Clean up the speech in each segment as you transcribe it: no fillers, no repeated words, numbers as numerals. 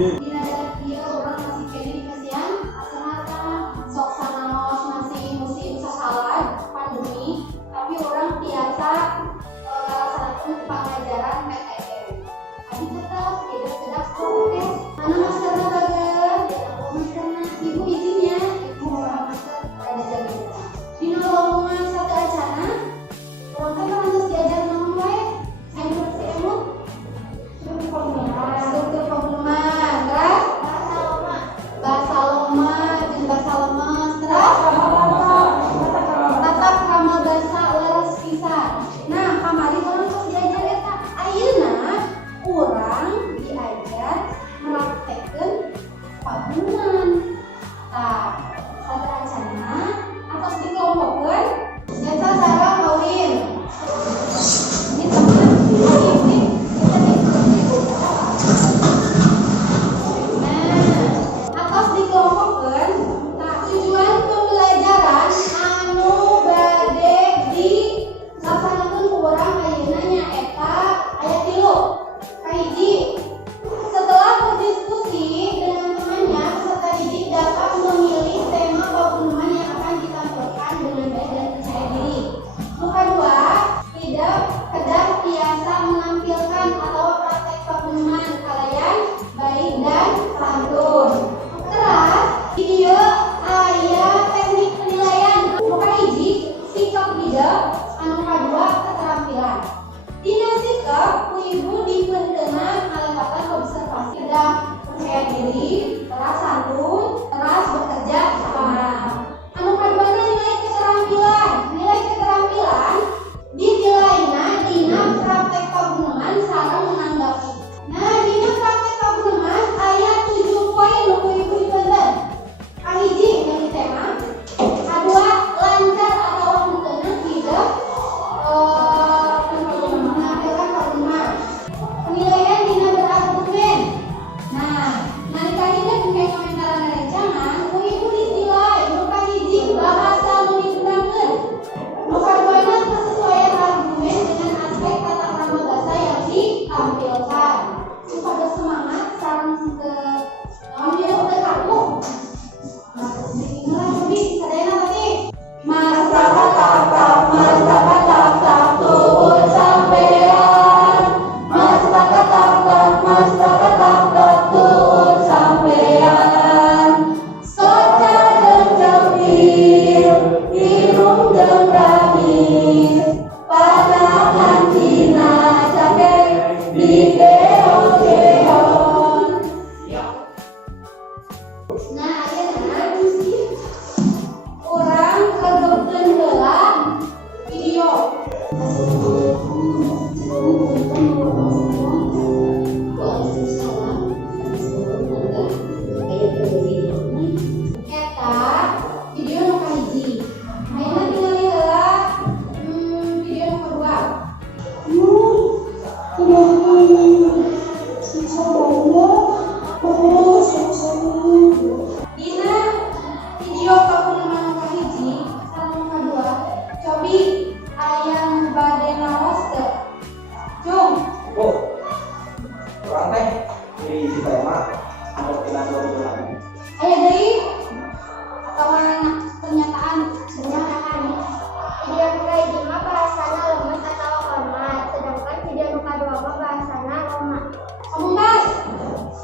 Di negara dia orang masih kene kasihan asal-asal sok sanaos masih musim sasalan pandemi, tapi orang biasa laksanakan pengajaran PTM. Tapi tetap tidak prokes. Mana maskernya bagus? Maskernya ibu izinnya ibu bawa masker ada jaga. Di nolongan satu acana orang kan harus diajar naon wae. Ayo bersih emut. Struktur pemuluman, terus bahasa loma jeung bahasa lemes, terus tatap krama bahasa leres pisan. Nah, kamari orang terus diajar eta. Ayeuna urang diajar praktekkeun pabuluman. Tah, sadaracana atos dikelompokkeun eta sareng kawin. Ini teman ini atas dikelompokkan. Nah, tujuan pembelajaran anu bade dilaksanakeun ku urang ayeuna nyaeta aya 3. Kahiji, setelah berdiskusi dengan temannya, peserta didik dapat memilih tema pabuluman yang akan ditampilkan dengan baik dan percaya diri. Muka 2, tidak kedar biasa menampilkan atau praktek pabuluman kalayan baik dan santun. Terus video aya teknik penilaian. Muka hiji sikap video, anu kadua keterampilan. Dina sikap ku ibu dipenteunang ngalepatan observasi dan percaya diri, teras santun, teras bekerja sama. Anu kaduana nilai keterampilan. Nilai keterampilan dinilainya dina praktek pabuluman sareng menanggapi. Nah, dina praktek pabuluman aya 7 poin nu ibu dipenteun. Kahiji dari tema, kadua lancar atau henteu hidup menampilkan pabuluman. Penilaian dina berargumen. Nah, nalika hideung ke komentaran rancangan, ku ibu dinilai nu kahiji bahasa nu digunakeun. Nu kaduana kesesuaian argumen dengan aspek tata krama bahasa yang ditampilkan. Supaya semangat sareng dia udah kaku. Nah, inilah lebih sadayana tadi. Masyarakat tak turun sampean. Masyarakat tak turun sampean. Soca jeung jepir, irung jeung gamis. Panahan cina jaket di geon-geon. Nah, ayeuna urang kagebkeun heula video. Eta video nu kahiji. Ayeuna tingali heula video nu kadua. Dina video pabuluman nu kahiji sareng nu kadua, cobi aya nu bade naos teu? Cung. Kurang teh di tema ada kita dulu. Aya deui atawa pernyataan. Video nu kahiji mah bahasana lemes atawa hormat, sedangkan video nu kadua mah bahasana lemah. Pamungkas.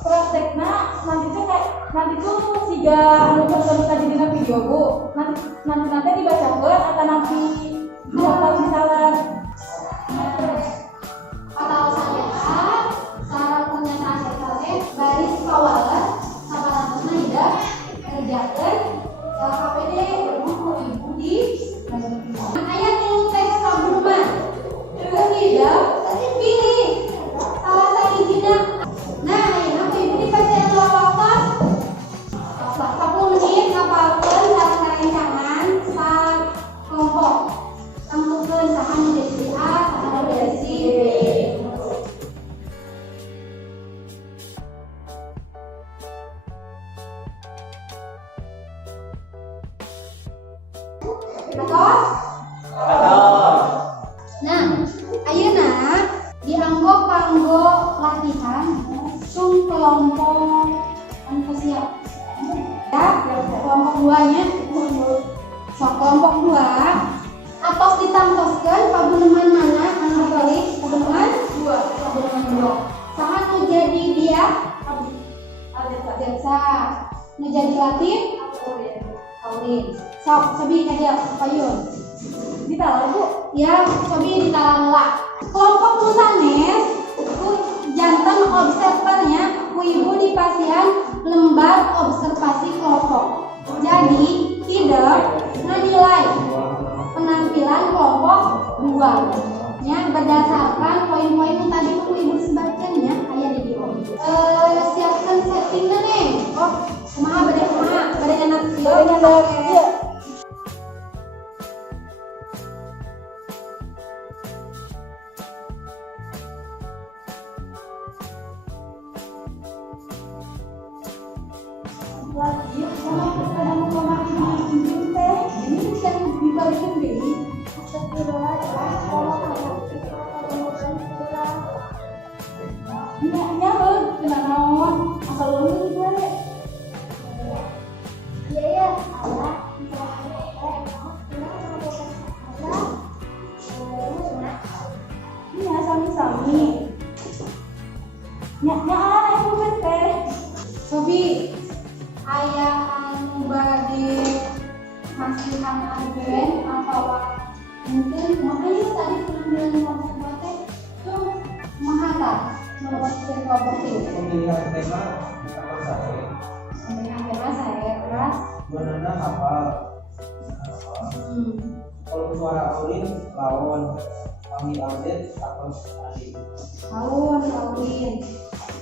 Praktekna nanti tuh siga anu tadi dina video Bu. Nanti dibacakeun atau nanti dihafal misalnya. Pataosan eta sareng pernyataan eta teh baris kawalan sabarantosna hideung kerjakeun KPD berbuku ibu di aya 3 tes pabuluman. Terus hideung pilih salah sahijina. Nah, ayeuna ku ibu dipaceun waktu 10 menit ngapalkeun sareng rancangan sa kelompok. Tentukeun saha nu jadi A, saha nu jadi B. Betul? Nah, ayeuna dianggo panggo latihan langsung kelompok antusias. Ya, kelompok 2-nya. So, kelompok 2 atos ditangtoskeun paguneman mana anu ditulis paguneman 2. Saha nu jadi dia? Aljaza. Nu jadi latin? Kaulin. Sok, sabi ka dia payun. Ditalar Bu. Ya, sabi ditalala. Kelompok nu sanes ku janten observernya ku ibu di pasian lembar observasi kelompok. Jadi tidak menilai penampilan kelompok 2 nya berdasarkan poin-poin yang tadi ku ibu sebarkan ya aya di dieu. Siapkan settingnya nih. Oh, kumaha bade anak ieu. Lagi mau memakai cincin teh. Ini kan dibalikin deh. Nya kena naon? Asal ulun itu we. Iya. Nya sami-sami. Nya aku teh. Sobi aya anu bade masihan agen atau mungkin makanya tadi penampilan kelompok 2 teh tuh mahata mewakili kelompok itu. Pemilihan tema sama saya. Pemilihan tema saya keras. Benarnya hafal. Kalau suara ulin lawan panggil update atau tadi. Kawin.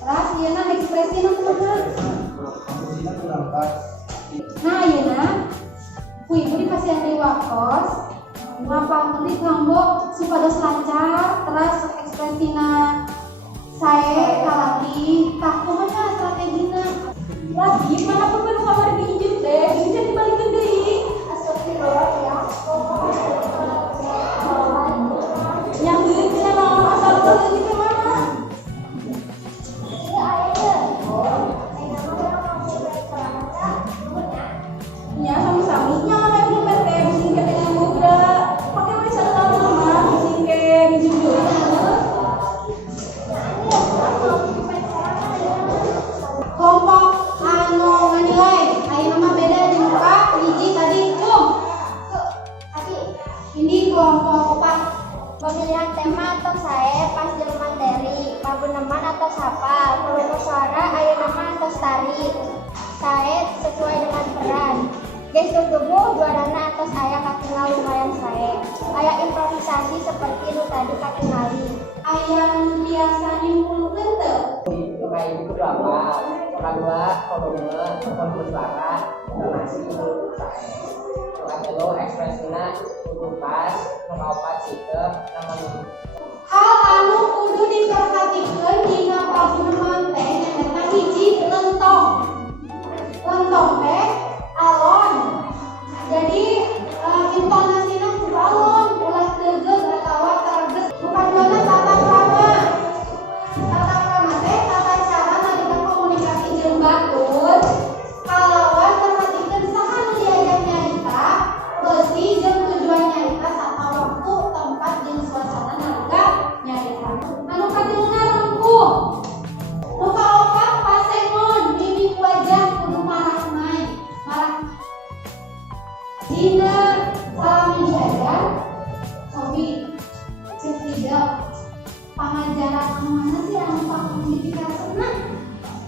Terus ieu ekspresi nu kumaha? Komposisinya kurang pas. Nah, ayeuna ku ibu di pasien di wakos ngapalkeun di kanggo supados lancar terus ekspresina sae kalaki tah kumaha strategina Lagi mana pun baru kamar diinjil teh. Ini jadi balikin deui. Astagfirullah ya. Yang geus cenah naon asal ulun gitu mah. Iya ayah. Ayah nama mau bercelana. Nya sami-sami nya mana belum teh bising ke dengan muda. Pakai we salama mah bising ke dijujur. kelompok anu nganilai ayeuna mah beda di muka hiji tadi Tapi ini kelompok 4 pemilihan tema atau saya pas jeung materi, paguneman atau sapa, perumus suara, ayeuna mah atau tari. Sae sesuai dengan peran. Gestur tubuh juarana atau saya katingal lumayan sae. Aya improvisasi seperti nu tadi katingali. aya nu biasa nimpulkeun teu kayak itu drama, kedua volume, suara, intonasi itu saya. Kalau ekspresinya itu pas, mengopat sikap, namanya. hal anu kudu diperhatikeun dina paguneman teh nyaeta hiji lentong teh alon jadi intonasina kudu alon ulah teugeus atawa tereges nu kaduana tata krama teh tata cara nalika komunikasi jeung batur kalawan perhatikeun saha nu diajak nyarita beuti jeung tujuan nyarita sarta waktu tempat jeung suasana nalika nyarita anu katiluna rengkuh nu kaopat pasengon mimik wajah kudu marah-main dina salami diajar sobi cek tidak pengajaran anu mana sih anu pangdidikasena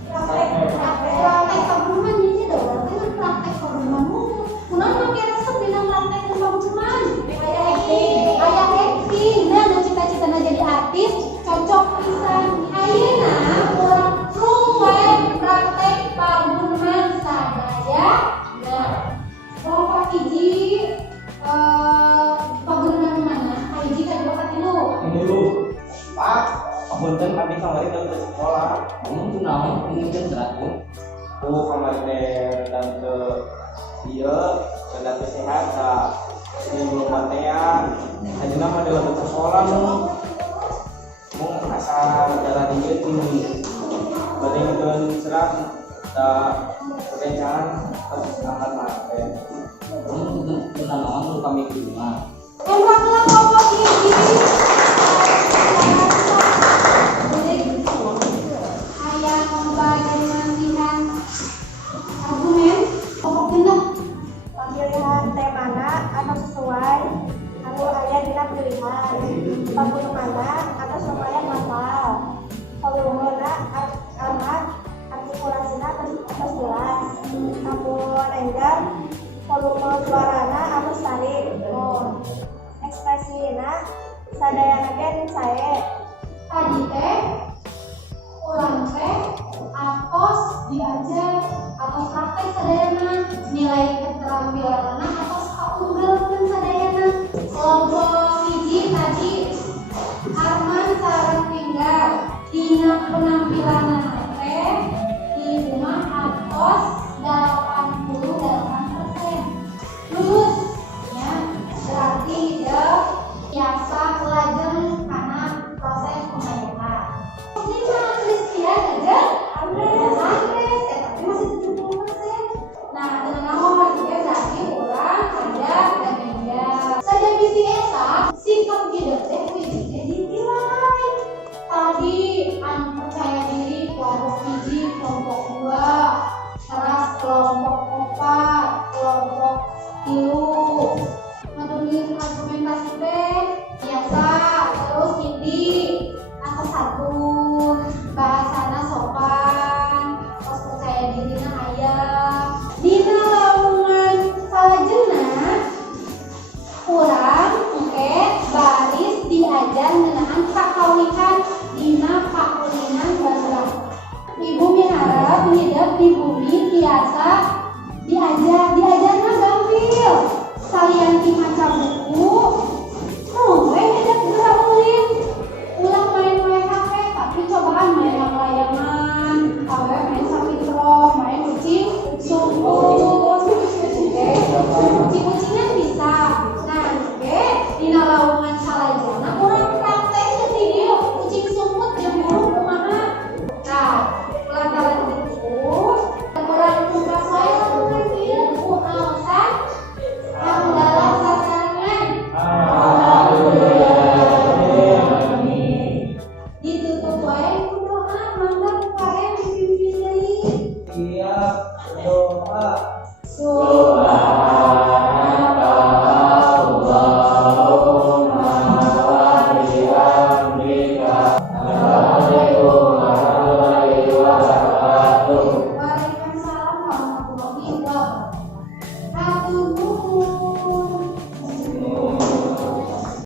praktek paguneman ini dah berarti kan praktek paguneman kunaon make resep dina praktek paguneman aya acting nah nu cita-citana jadi artis cocok pisan ayeuna urang mulai praktek paguneman sadaya nah kelompok hiji paguneman mana hiji kadua katilu Ini dulu. Pak, punten kami kemarin ke sekolah. Kamu tuh naon, ini kan teratur. Kemarin dan ke dia dan ke sehat di rumah tean. Aja nama dalam sekolah mau asal jalan ini bandingkan serang perencanaan angkat mate. Tentang naon kami kumaha. Tembaklah kelompok gigi. Ayah membagi masihan argumen kelompok genep. Pemilihan temana atau sesuai anu aya dina pilihan. Pabun mana atau lumayan hafal. Volumena amat artikulasinya atas jelas. Namun enggar volume suarana atas tarik. Ekspresina sadayana gen sae. Tadi teh ulang teh atos diajar atau praktek sadayana nilai keterampilan atau kaunggalkeun sadayana. Kelompok hiji tadi Arman sareng tinggal dina penampilan teh di rumah atos